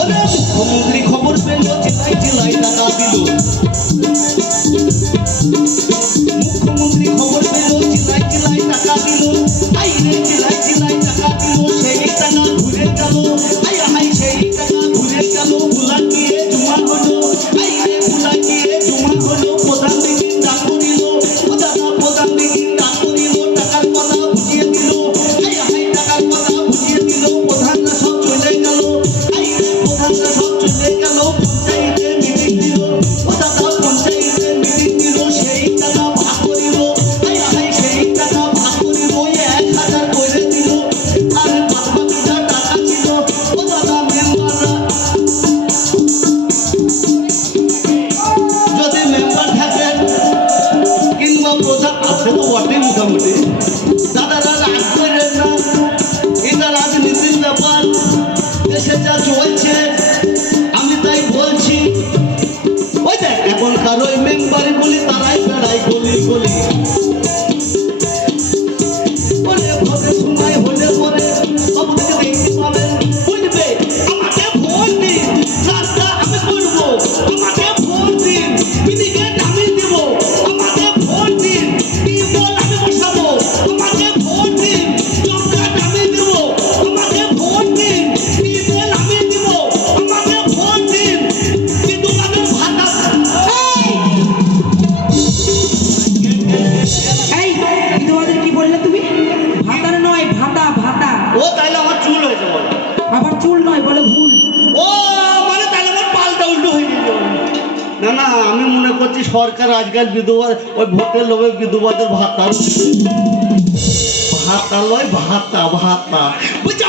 ওরে মুখ্যমন্ত্রী খবর পেল জেলায় জেলায় সরকার আজকাল বিধবা ওই ভোটের লোভে বিধবাদের ভাতা। ভাতা লয় ভাতা ভাতা। বলছি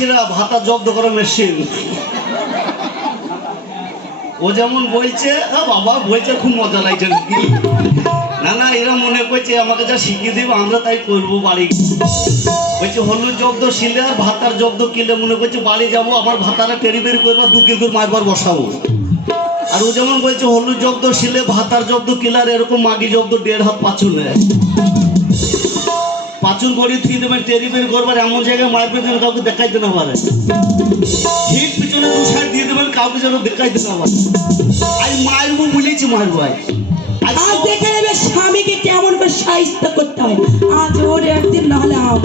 মাসিরা ভাতা জব্দ করে মেশিন। ও যেমন বলছে বাবা বলছে খুব মজা লাগছে না না, এরা মনে করছে আমাকে যা শিখিয়ে দেবে, আমরা তাই করব বাড়ি। বলছে হলুদ জব্দ শিলে আর ভাতার জব্দ কিলে মনে করছে বাড়ি যাব, আমার ভাতারা টেরি বেরি করব দু কেকুর মাইবার বসাবো। আর ও যেমন বলছে হলুদ জব্দ শিলে ভাতার জব্দ কিলার এরকম মাগি জব্দ দেড় হাত পাচুনে পাচুন বড়ি থুই দেবেন টেরি বের করবার এমন জায়গায় মারবে যেন কাউকে দেখাইতে না পারে। ঠিক পিছনে দু সাইড দিয়ে দেবেন কাউকে যেন দেখাইতে না পারে। আজ মারবো বলেছি মারবো আজ আজ দেখে নেবে স্বামীকে কেমন করে সাহিত্য করতে হয়। আজ ওর একদিন নাহলে আমার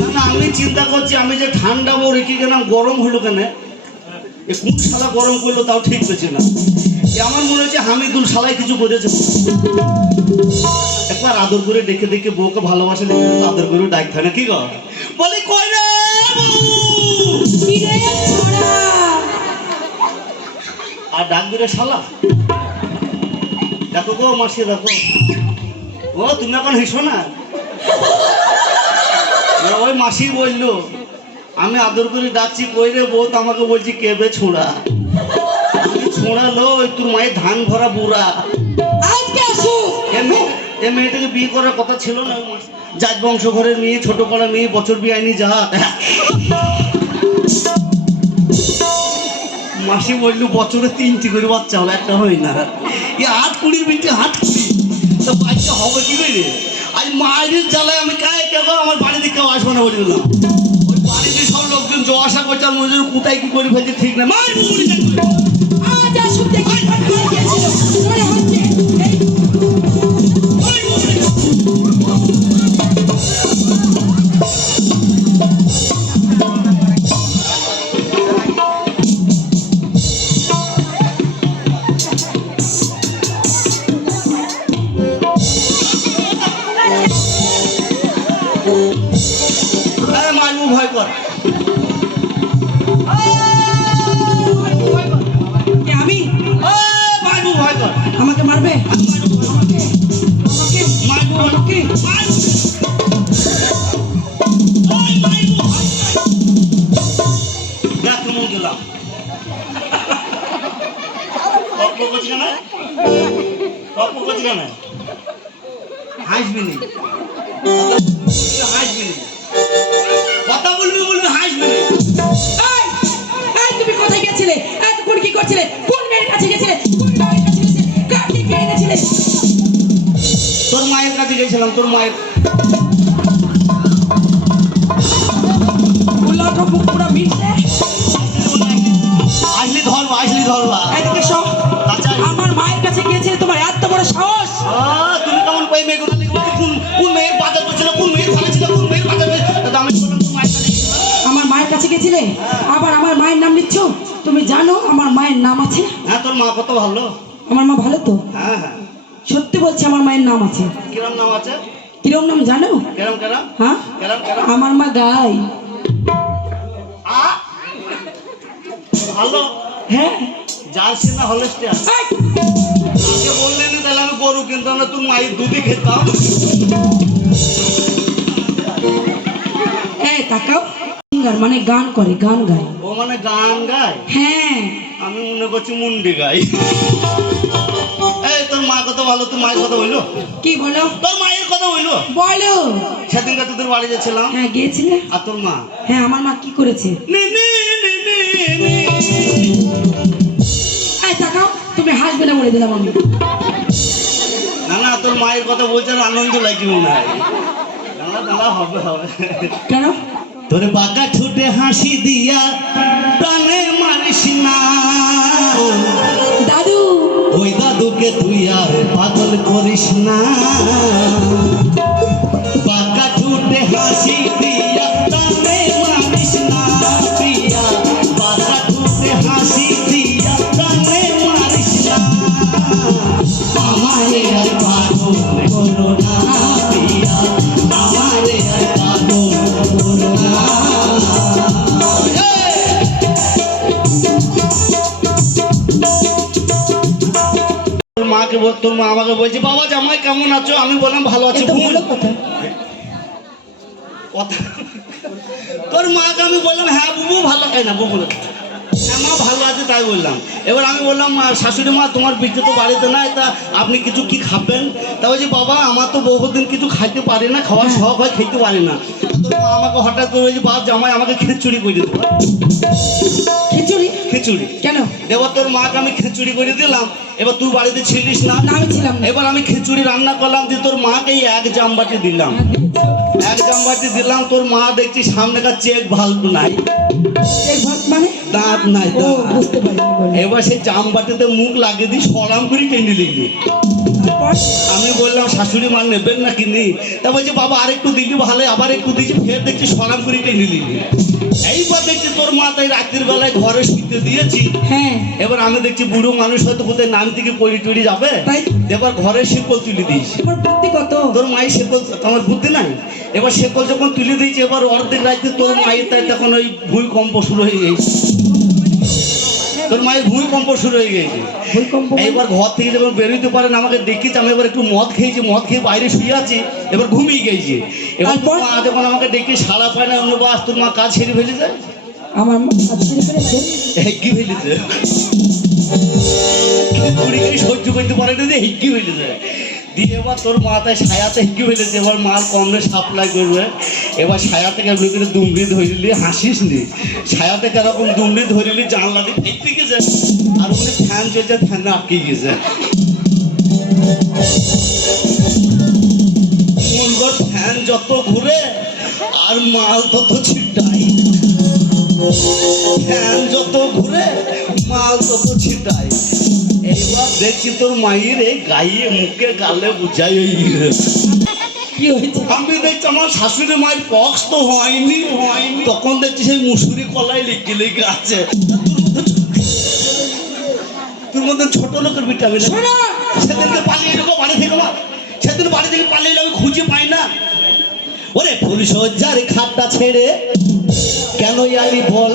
না না আমি চিন্তা করছি আমি যে ঠান্ডা বউ রেখে গেলাম গরম হলো কেন? এ শালা গরম করল তাও ঠিক পেয়েছে না। আমার মনে হচ্ছে হামিদুল শালাই কিছু করেছে। একবার আদর করে ডেকে ডেকে বউকে ভালোবাসে দেখে আদর করে ডাক থাকে কি গো? বলি কই রে বউ? কি রে আর ডাক দিলে শালা। দেখো গো মাসি দেখো। ও তুমি এখন হেসো না ওই মাসি বলল আমি আদর করে ডাকছি কই রে বউ আমাকে বলছি কেবে ছোড়া? আমি ছোড়া লো তোর মায়ের ধান ভরা বুড়া। আজকে আসুক এ মেয়ে- এ মেয়েটাকে বিয়ে করার কথা ছিল না জাজ বংশ ঘরের মেয়ে ছোট করা মেয়ে বছর বিয়ে আইনি যা। মাসি বলল বছরে তিনটি করে বাচ্চা হলো একটা হয় না। এ আট কুড়ি মিনিটে আট কুড়ি। তো বাচ্চা হবে কি করে আজ মায়ের জ্বালায় আমি কায় কেউ আমার বাড়িতে কেউ আসবে না বলে লোকজন যাওয়া আসা করছে আর মনে হয় কোথায় কি করে ফেলছে ঠিক না। দেখবে আজ আসুন দেখি গিয়েছিল মনে হচ্ছে ভয় কর। গল্প করছি কেন হাসবি নি। হাসবি নি। কথা বলবি বলবি হাসবি নি। এই, এই, তুমি কোথায় গেছিলে? এতক্ষণ কি করছিলে? কোন মেয়ের কাছে গেছিলে? কোন মেয়ের কাছে গেছিলে? কাকে কে এনেছিলে? তোর মায়ের কাছে গেছিলাম তোর মায়ের কাছে গেছিলে? আবার আমার মায়ের নাম নিচ্ছ? তুমি জানো আমার মায়ের নাম আছে? হ্যাঁ তোর মা কত ভালো? আমার মা ভালো তো? হ্যাঁ হ্যাঁ। সত্যি বলছি আমার মায়ের নাম আছে। কিরম নাম আছে? কিরম নাম জানো? কেরম কেরম? হ্যাঁ? কেরম কেরম? আমার মা গাই। আ? ভালো? হ্যাঁ। জার্সি না হলস্টিয়ান। আগে বললে না তাহলে আমি গরু কিনতাম না তুই মায়ের দুধই খেতাম। এই তাকাও। সিঙ্গার মানে গান করে গান গায়। ও মানে গান গায়? হ্যাঁ। আমি মনে করছি মুন্ডি গাই। এই তোর মা তোর মায়ের কথা বলল কি বলো? তোর মায়ের কথা বলো। তোদের বাড়ি হ্যাঁ গিয়েছিলে? আর তোর মা? হ্যাঁ আমার মা কি করেছে? নে, নে, নে, নে, নে। এই তাকাও তুমি হাসবে না বলে দিলাম আমি। না না তোর মায়ের কথা বলছে আনন্দ লাগছে মনে হয়। দাঁড়া দাঁড়া হবে হবে। কেন? তোর বাঁকা ঠোঁটে হাসি দিয়া টানে মারিস না। দাদু! ওই দাদুকে তুই আর পাগল করিস না। তোর মাকে তোর মা আমাকে বলছে বাবা জামাই কেমন আছো? আমি বললাম ভালো আছি তোর মাকে আমি বললাম হ্যাঁ বুবু ভালো এই না বুবু হ্যাঁ মা ভালো আছে তাই বললাম। এবার আমি বললাম "মা, শাশুড়ি মা তোমার বিদ্যুৎ তো বাড়িতে নাই তা আপনি কিছু কি খাবেন? তা বলছি বাবা আমার তো বহুদিন কিছু খাইতে পারি না খাওয়ার শখ হয় খেতে পারি না। তোর মা আমাকে হঠাৎ করে বলছে বাপ জামাই আমাকে খিচুড়ি করে দিতে খিচুড়ি। কেন? এবার তোর মাকে আমি খিচুড়ি করে দিলাম। এবার তুই বাড়িতে ছিলিস না? আমি ছিলাম এবার আমি খিচুড়ি রান্না করলাম দিয়ে তোর মাকে এক জামবাটি দিলাম। এক জামবাটি দিলাম তোর মা দেখছি সামনেকার চেক নাই। মানে? দাঁত নাই বুঝতে পারি এবার সেই জামবাটিতে মুখ লাগিয়ে দিই সরাম করে টেনে লিখবি আমি বললাম শাশুড়ি মা নেবেন না কিনি? তা বলছি বাবা আরেকটু দিলি ভালো আবার একটু দিচ্ছি ফের দেখছি সরাম করে টেনে লিখবি এইবার দেখছি তোর মা তাই রাত্রির বেলায় ঘরে শুতে দিয়েছি? হ্যাঁ। এবার আমি দেখছি বুড়ো মানুষ হয়তো কোথায় নাম থেকে পড়ি টড়ি যাবে। এবার ঘরে শিকল তুলে দিয়েছি। তোমার বুদ্ধি কত? তোর মায়ের শেকল আমার বুদ্ধি নাই? এবার শিকল যখন তুলে দিয়েছি এবার অর্ধেক রাত্রে তোর মায়ের তাই তখন ওই ভূমিকম্প শুরু হয়ে গেছে তোর মায়ের ভূমিকম্প শুরু হয়ে গেছে ভূমিকম্প এবার ঘর থেকে যখন বেরোতে পারেন আমাকে দেখি আমি এবার একটু মদ খেয়েছি মদ খেয়ে বাইরে শুয়ে আছি এবার ঘুমিয়ে গেছি এবার তোর মা যখন আমাকে দেখে সারা পায় না অন্য বাস তোর মা কাজ ছেড়ে ফেলেছে? আমার মা কাজ ছেড়ে ফেলেছে? কি ফেলেছে? সহ্য করতে পারে না যে হেগ্গি ফেলেছে? দিয়ে এবার তোর মাথায় সায়াতে কি হয়েছে এবার মাল কমলে সাপ্লাই করবে। এবার সায়া থেকে ভিতরে দুমড়ি ধরিলি, হাসিস নি। ছায়া থেকে এরকম দুমড়ি ধরিলি, জানলা দিয়ে ফেটে গেছে। আর উনি ফ্যান চলছে, ফ্যানে আটকে গেছে। মনগর ফ্যান যত ঘুরে, আর মাল তত ছিটাই ফ্যান যত ঘুরে, মাল তত ছিটাই দেখছি তোর মায়ের এই গায়ে মুখে গালে বুঝাই ওই কি হয়েছে? আমি দেখছি আমার শাশুড়ি মায়ের পক্স তো হয়নি হয়নি। তখন দেখছি সেই মুসুরি কলাই লিখে লিখে আছে। তোর মধ্যে ছোট লোকের ভিটামিন সেদিনকে পালিয়ে যাব বাড়ি থেকে সেদিন বাড়ি থেকে পালিয়ে যাব খুঁজে পাই না। ওরে ফুল সজ্জার খাটটা ছেড়ে কেন আলি বল?